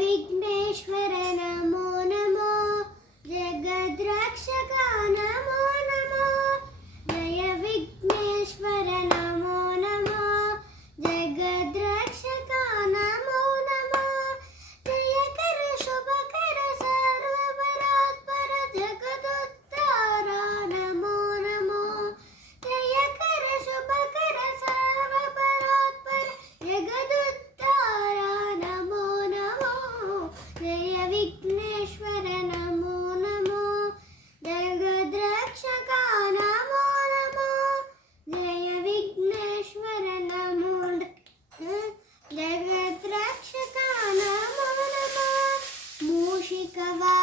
विघ्नेश्वर नमो नमो जगद्रक्षक नमो नमो जय विघ्नेश्वर नमो नमो जगद्रक्षक नमो नमो जय कर शुभकर सर्वपरात्पर जगदुद्धार नमो नमो जय कर शुभकर सर्वपरात्पर जगदुद्धार नमो नमो जय विघ्नेश्वर नमो नमो जगद्रक्षक नमो नमो जय विघ्नेश्वर नमो जगद्रक्षक नमो नमो मूषिकवा